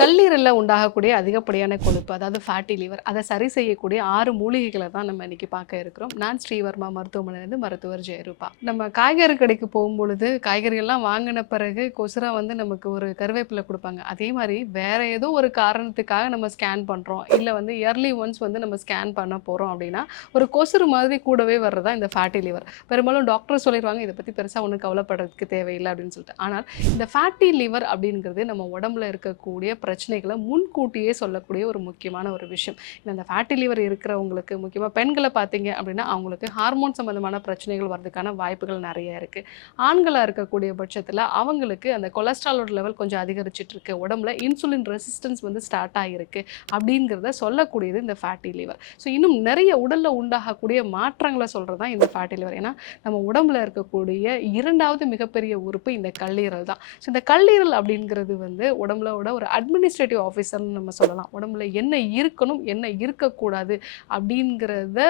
கல்லீரலில் உண்டாகக்கூடிய அதிகப்படியான கொழுப்பு அதாவது ஃபேட்டி லிவர் அதை சரி செய்யக்கூடிய ஆறு மூலிகைகளை தான் நம்ம இன்னைக்கு பார்க்க இருக்கிறோம். நான் ஸ்ரீவர்மா மருத்துவமனையிலிருந்து மருத்துவர் ஜெயரூபா. நம்ம காய்கறி கடைக்கு போகும்பொழுது காய்கறிகள்லாம் வாங்கின பிறகு கொசுரா வந்து நமக்கு ஒரு கருவேப்பிலை கொடுப்பாங்க. அதே மாதிரி வேற ஏதோ ஒரு காரணத்துக்காக நம்ம ஸ்கேன் பண்ணுறோம் இல்லை வந்து இயர்லி ஒன்ஸ் வந்து நம்ம ஸ்கேன் பண்ண போகிறோம் அப்படின்னா ஒரு கொசுறு மாதிரி கூடவே வர்றதா இந்த ஃபேட்டி லிவர் பெரும்பாலும் டாக்டர் சொல்லிடுவாங்க இதை பற்றி பெருசாக ஒன்றும் கவலைப்படுறதுக்கு தேவையில்லை அப்படின்னு சொல்லிட்டு. ஆனால் இந்த ஃபேட்டி லிவர் அப்படிங்கிறது நம்ம உடம்புல இருக்கக்கூடிய பிரச்சனைகளை முன்கூட்டியே சொல்லக்கூடிய ஒரு முக்கியமான ஒரு விஷயம். இந்த ஃபேட்டி லிவர் இருக்கிறவங்களுக்கு முக்கியமாக பெண்களை பார்த்தீங்க அப்படின்னா அவங்களுக்கு ஹார்மோன் சம்மந்தமான பிரச்சனைகள் வர்றதுக்கான வாய்ப்புகள் நிறைய இருக்குது ஆண்களாக இருக்கக்கூடிய பட்சத்தில் அவங்களுக்கு அந்த கொலஸ்ட்ராலோட லெவல் கொஞ்சம் அதிகரிச்சிட்டு இருக்கு. உடம்புல இன்சுலின் ரெசிஸ்டன்ஸ் வந்து ஸ்டார்ட் ஆகிருக்கு அப்படிங்கிறத சொல்லக்கூடியது இந்த ஃபேட்டி லிவர் ஸோ இன்னும் நிறைய உடலில் உண்டாகக்கூடிய மாற்றங்களை சொல்கிறது தான் இந்த ஃபேட்டி லிவர் ஏன்னா நம்ம உடம்புல இருக்கக்கூடிய இரண்டாவது மிகப்பெரிய உறுப்பு இந்த கல்லீரல் தான். ஸோ இந்த கல்லீரல் அப்படிங்கிறது வந்து உடம்புல ஒரு அட்மினிஸ்ட்ரேட்டிவ் ஆஃபீஸர்னு நம்ம சொல்லலாம். உடம்புல என்ன இருக்கணும் என்ன இருக்கக்கூடாது அப்படிங்கிறத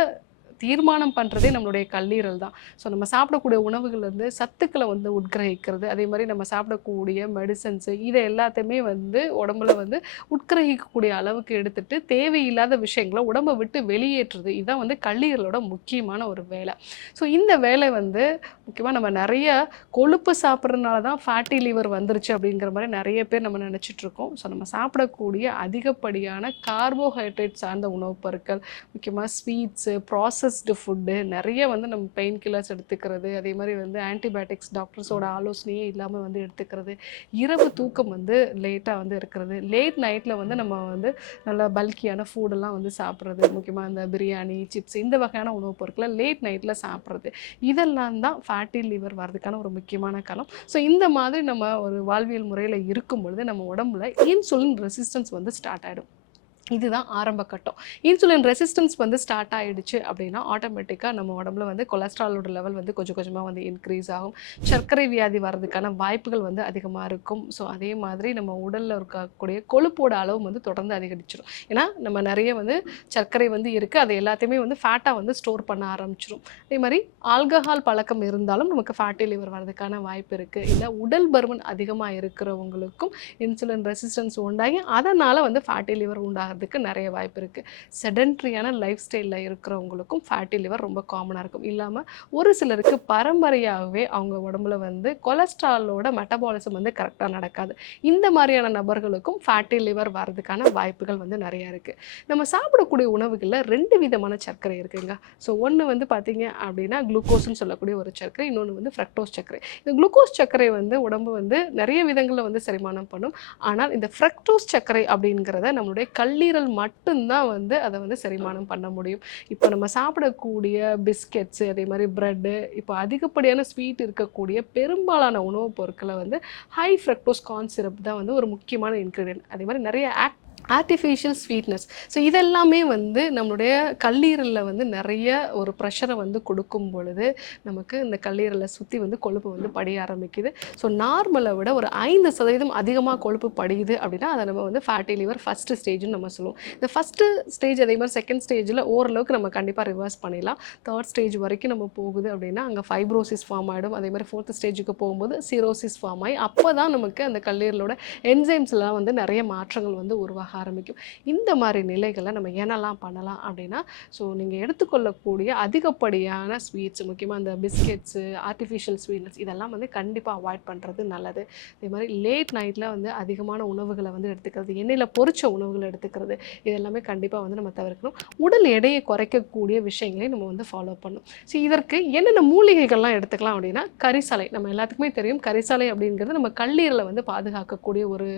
தீர்மானம் பண்ணுறதே நம்மளுடைய கல்லீரல் தான். ஸோ நம்ம சாப்பிடக்கூடிய உணவுகள் வந்து சத்துக்களை வந்து உட்கிரகிக்கிறது. அதே மாதிரி நம்ம சாப்பிடக்கூடிய மெடிசன்ஸு இதை எல்லாத்தையுமே வந்து உடம்புல வந்து உட்கிரகிக்கக்கூடிய அளவுக்கு எடுத்துகிட்டு தேவையில்லாத விஷயங்களை உடம்பை விட்டு வெளியேற்றுறது. இதுதான் வந்து கல்லீரலோட முக்கியமான ஒரு வேலை. ஸோ இந்த வேலை வந்து முக்கியமாக நம்ம நிறைய கொழுப்பு சாப்பிட்றதுனால தான் ஃபேட்டி லிவர் வந்துருச்சு அப்படிங்கிற மாதிரி நிறைய பேர் நம்ம நினச்சிட்ருக்கோம் ஸோ நம்ம சாப்பிடக்கூடிய அதிகப்படியான கார்போஹைட்ரேட் சார்ந்த உணவுப் பொருட்கள் முக்கியமாக ஸ்வீட்ஸு ப்ராசஸ்டு ஃபுட்டு நிறைய வந்து நம்ம பெயின் கில்லர்ஸ் எடுத்துக்கிறது அதே மாதிரி வந்து ஆன்டிபயோட்டிக்ஸ் டாக்டர்ஸோட ஆலோசனையே இல்லாமல் வந்து எடுத்துக்கிறது. இரவு தூக்கம் வந்து லேட்டாக வந்து இருக்கிறது லேட் நைட்டில் வந்து நம்ம வந்து நல்லா பல்கியான ஃபுட்டெல்லாம் வந்து சாப்பிட்றது. முக்கியமாக இந்த பிரியாணி சிப்ஸ் இந்த வகையான உணவுப் பொருட்களை லேட் நைட்டில் சாப்பிட்றது. இதெல்லாம் தான் ஃபேட்டி லிவர் வர்றதுக்கான ஒரு முக்கியமான காலம். ஸோ இந்த மாதிரி நம்ம ஒரு வாழ்வியல் முறையில் இருக்கும் பொழுது நம்ம உடம்புல இன்சுலின் ரெசிஸ்டன்ஸ் வந்து ஸ்டார்ட் ஆகிடும் இதுதான் ஆரம்ப கட்டம். இன்சுலின் ரெசிஸ்டன்ஸ் வந்து ஸ்டார்ட் ஆகிடுச்சு அப்படின்னா ஆட்டோமேட்டிக்காக நம்ம உடம்புல வந்து கொலஸ்ட்ராலோட லெவல் வந்து கொஞ்சம் கொஞ்சமாக வந்து இன்க்ரீஸ் ஆகும். சர்க்கரை வியாதி வர்றதுக்கான வாய்ப்புகள் வந்து அதிகமாக இருக்கும். ஸோ அதே மாதிரி நம்ம உடலில் இருக்கக்கூடிய கொழுப்போட அளவு வந்து தொடர்ந்து அதிகரிச்சிடும் ஏன்னா நம்ம நிறைய வந்து சர்க்கரை வந்து இருக்குது அதை எல்லாத்தையுமே வந்து ஃபேட்டாக வந்து ஸ்டோர் பண்ண ஆரம்பிச்சிடும் அதே மாதிரி ஆல்கஹால் பழக்கம் இருந்தாலும் நமக்கு ஃபேட்டி லிவர் வர்றதுக்கான வாய்ப்பு இருக்குது இல்லை உடல் பருமன் அதிகமாக இருக்கிறவங்களுக்கும் இன்சுலின் ரெசிஸ்டன்ஸ் உண்டாகி அதனால் வந்து ஃபேட்டி லிவர் உண்டாகிறதுக்கு நிறைய வாய்ப்பு இருக்குது செடன்ட்ரியான லைஃப் ஸ்டைலில் இருக்கிறவங்களுக்கும் ஃபேட்டி லிவர் ரொம்ப காமனாக இருக்கும். இல்லாமல் ஒரு சிலருக்கு பரம்பரையாகவே அவங்க உடம்புல வந்து கொலஸ்ட்ராலோட மெட்டபாலிசம் வந்து கரெக்டாக நடக்காது. இந்த மாதிரியான நபர்களுக்கும் ஃபேட்டி லிவர் வர்றதுக்கான வாய்ப்புகள் வந்து நிறைய இருக்குது நம்ம சாப்பிடக்கூடிய உணவுகளில் ரெண்டு விதமான சர்க்கரை இருக்குங்க. ஸோ ஒன்று வந்து பார்த்திங்க அப்படின்னா குளுக்கோஸ்னு சொல்லக்கூடிய ஒரு சர்க்கரை இன்னொன்று வந்து ஃப்ரக்டோஸ் சர்க்கரை. இந்த குளுக்கோஸ் சர்க்கரை வந்து உடம்பு வந்து நிறைய விதங்களில் வந்து செரிமானம் பண்ணும். ஆனால் இந்த ஃப்ரக்டோஸ் சர்க்கரை அப்படிங்கிறத நம்மளுடைய கல்லீரல் மட்டும்தான் வந்து அதை வந்து செரிமானம் பண்ண முடியும். இப்போ நம்ம சாப்பிடக்கூடிய பிஸ்கெட்ஸு அதே மாதிரி ப்ரெட்டு இப்போ அதிகப்படியான ஸ்வீட் இருக்கக்கூடிய பெரும்பாலான உணவுப் பொருட்களை வந்து ஹை ஃப்ரக்டோஸ் கார்ன் சிரப் தான் வந்து ஒரு முக்கியமான இன்க்ரீடியன்ட். அதே மாதிரி நிறைய ஆக்ட் ஆர்டிஃபிஷியல் ஸ்வீட்னஸ் ஸோ இதெல்லாமே வந்து நம்மளுடைய கல்லீரலில் வந்து நிறைய ஒரு ப்ரெஷரை வந்து கொடுக்கும் பொழுது நமக்கு இந்த கல்லீரலை சுற்றி வந்து கொழுப்பு வந்து படிய ஆரம்பிக்குது. ஸோ நார்மலை விட ஒரு ஐந்து சதவீதம் அதிகமாக கொழுப்பு படியுது அப்படின்னா அதை நம்ம வந்து ஃபேட்டி லிவர் ஃபஸ்ட்டு ஸ்டேஜ்னு நம்ம சொல்லுவோம். இந்த ஃபஸ்ட்டு ஸ்டேஜ் அதே மாதிரி செகண்ட் ஸ்டேஜில் ஓரளவுக்கு நம்ம கண்டிப்பாக ரிவர்ஸ் பண்ணிடலாம். தேர்ட் ஸ்டேஜ் வரைக்கும் நம்ம போகுது அப்படின்னா அங்கே ஃபைப்ரோசிஸ் ஃபார்ம் ஆகிடும் அதே மாதிரி ஃபோர்த் ஸ்டேஜுக்கு போகும்போது சிரோசிஸ் ஃபார்ம் ஆகி அப்போ தான் நமக்கு அந்த கல்லீரலோட என்சைம்ஸ்லாம் வந்து நிறைய மாற்றங்கள் வந்து உருவாக ஆரம்பிக்கும். இந்த மாதிரி நிலைகளை நம்ம என்னெல்லாம் பண்ணலாம் அப்படின்னா ஸோ நீங்கள் எடுத்துக்கொள்ளக்கூடிய அதிகப்படியான ஸ்வீட்ஸ் முக்கியமாக அந்த பிஸ்கெட்ஸு ஆர்டிஃபிஷியல் ஸ்வீட்னஸ் இதெல்லாம் வந்து கண்டிப்பாக அவாய்ட் பண்ணுறது நல்லது. இதே மாதிரி லேட் நைட்டில் வந்து அதிகமான உணவுகளை வந்து எடுத்துக்கிறது எண்ணெயில் பொறிச்ச உணவுகளை எடுத்துக்கிறது இதெல்லாமே கண்டிப்பாக வந்து நம்ம தவிர்க்கணும். உடல் எடையை குறைக்கக்கூடிய விஷயங்களையும் நம்ம வந்து ஃபாலோ பண்ணணும். ஸோ இதற்கு என்னென்ன மூலிகைகள்லாம் எடுத்துக்கலாம் அப்படின்னா கரிசாலை. நம்ம எல்லாத்துக்குமே தெரியும் கரிசாலை அப்படிங்கிறது நம்ம கல்லீரலை வந்து பாதுகாக்கக்கூடிய ஒரு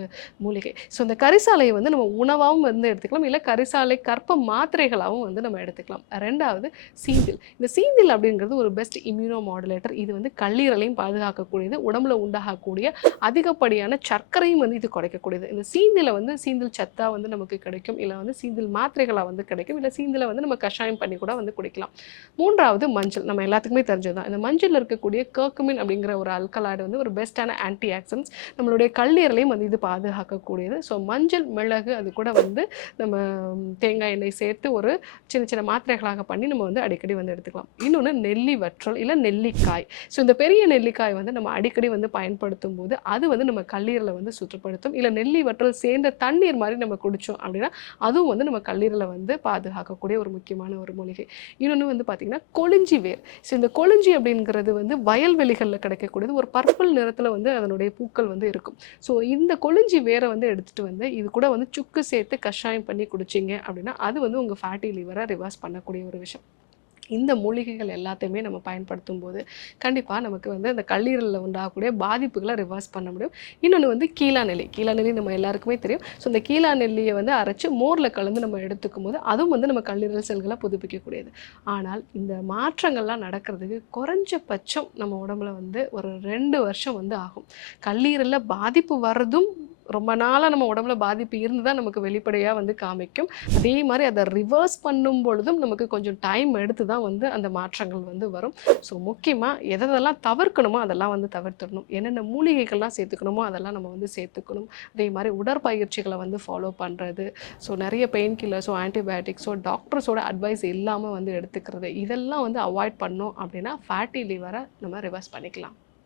மூலிகை. ஸோ இந்த கரிசாலையை வந்து நம்ம உணவாகவும் வந்து எடுத்துக்கலாம். இல்லை கரிசாலை கற்ப மாத்திரைகளாகவும் வந்து நம்ம எடுத்துக்கலாம். ரெண்டாவது சீந்தில். இந்த சீந்தில் அப்படிங்கிறது ஒரு பெஸ்ட் இம்யூனோ மாடுலேட்டர் இது வந்து கல்லீரலையும் பாதுகாக்கக்கூடியது உடம்புல உண்டாகக்கூடிய அதிகப்படியான சர்க்கரையும் வந்து இது குறைக்கக்கூடியது. இந்த சீந்தில வந்து சீந்தில் சத்தாக வந்து நமக்கு கிடைக்கும். இல்லை வந்து சீந்தில் மாத்திரைகளாக வந்து கிடைக்கும். இல்லை சீந்தில வந்து நம்ம கஷாயம் பண்ணி கூட வந்து குடிக்கலாம். மூன்றாவது மஞ்சள். நம்ம எல்லாத்துக்குமே தெரிஞ்சதுதான். இந்த மஞ்சளில் இருக்கக்கூடிய கர்க்குமின் அப்படிங்கிற ஒரு அல்கலாய்டு வந்து ஒரு பெஸ்ட்டான ஆன்டி ஆக்சன்ஸ் நம்மளுடைய கல்லீரலையும் வந்து இது பாதுகாக்கக்கூடியது. ஸோ மஞ்சள் மிளகு அது கூட வந்து நம்ம தேங்காய் எண்ணெய் சேர்த்து ஒரு சின்ன சின்ன மாத்திரைகளாக பண்ணி நம்ம வந்து அடிக்கடி வந்து எடுத்துக்கலாம். இன்னொன்று நெல்லி வற்றல் இல்லை நெல்லிக்காய். ஸோ இந்த பெரிய நெல்லிக்காய் வந்து நம்ம அடிக்கடி வந்து பயன்படுத்தும் போது அது வந்து நம்ம கல்லீரலை வந்து சுத்தப்படுத்தும். இல்லை நெல்லி வற்றல் சேர்ந்த தண்ணீர் மாதிரி நம்ம குடித்தோம் அப்படின்னா அதுவும் வந்து நம்ம கல்லீரலை வந்து பாதுகாக்கக்கூடிய ஒரு முக்கியமான ஒரு மூலிகை. இன்னொன்று வந்து பார்த்திங்கன்னா கொளிஞ்சி வேர். ஸோ இந்த கொளிஞ்சி அப்படிங்கிறது வந்து வயல்வெளிகளில் கிடைக்கக்கூடியது. ஒரு பர்பிள் நிறத்தில் வந்து அதனுடைய பூக்கள் வந்து இருக்கும். ஸோ இந்த கொளிஞ்சி வேரை வந்து எடுத்துகிட்டு வந்து இது கூட வந்து சுக்கு சேர்த்து கஷாயம் பண்ணி குடிச்சிங்க அப்படின்னா அது வந்து உங்கள் ஃபேட்டி லிவரை ரிவர்ஸ் பண்ணக்கூடிய ஒரு விஷயம். இந்த மூலிகைகள் எல்லாத்தையுமே நம்ம பயன்படுத்தும் போது கண்டிப்பாக நமக்கு வந்து அந்த கல்லீரலில் உண்டாகக்கூடிய பாதிப்புகளை ரிவர்ஸ் பண்ண முடியும். இன்னொன்று வந்து கீழா நெல்லி. கீழா நெல்லி நம்ம எல்லாருக்குமே தெரியும். ஸோ இந்த கீழா நெல்லியை வந்து அரைச்சு மோரில் கலந்து நம்ம எடுத்துக்கும் போது அதுவும் வந்து நம்ம கல்லீரல் செல்களை புதுப்பிக்கக்கூடியது. ஆனால் இந்த மாற்றங்கள்லாம் நடக்கிறதுக்கு குறைஞ்சபட்சம் நம்ம உடம்புல வந்து ஒரு ரெண்டு வருஷம் வந்து ஆகும். கல்லீரலில் பாதிப்பு வர்றதும் ரொம்ப நாளாக நம்ம உடம்புல பாதிப்பு இருந்து தான் நமக்கு வெளிப்படையாக வந்து காமிக்கும். அதே மாதிரி அதை ரிவர்ஸ் பண்ணும் பொழுதும் நமக்கு கொஞ்சம் டைம் எடுத்து தான் வந்து அந்த மாற்றங்கள் வந்து வரும். ஸோ முக்கியமாக எதெல்லாம் தவிர்க்கணுமோ அதெல்லாம் வந்து தவிர்த்துடணும். என்னென்ன மூலிகைகள்லாம் சேர்த்துக்கணுமோ அதெல்லாம் நம்ம வந்து சேர்த்துக்கணும். அதே மாதிரி உடற்பயிற்சிகளை வந்து ஃபாலோ பண்ணுறது ஸோ நிறைய பெயின் கில்லர்ஸோ ஆன்டிபயோட்டிக்ஸோ டாக்டர்ஸோட அட்வைஸ் இல்லாமல் வந்து எடுத்துக்கிறது. இதெல்லாம் வந்து அவாய்ட் பண்ணோம் அப்படின்னா ஃபேட்டி லிவரை நம்ம ரிவர்ஸ் பண்ணிக்கலாம்.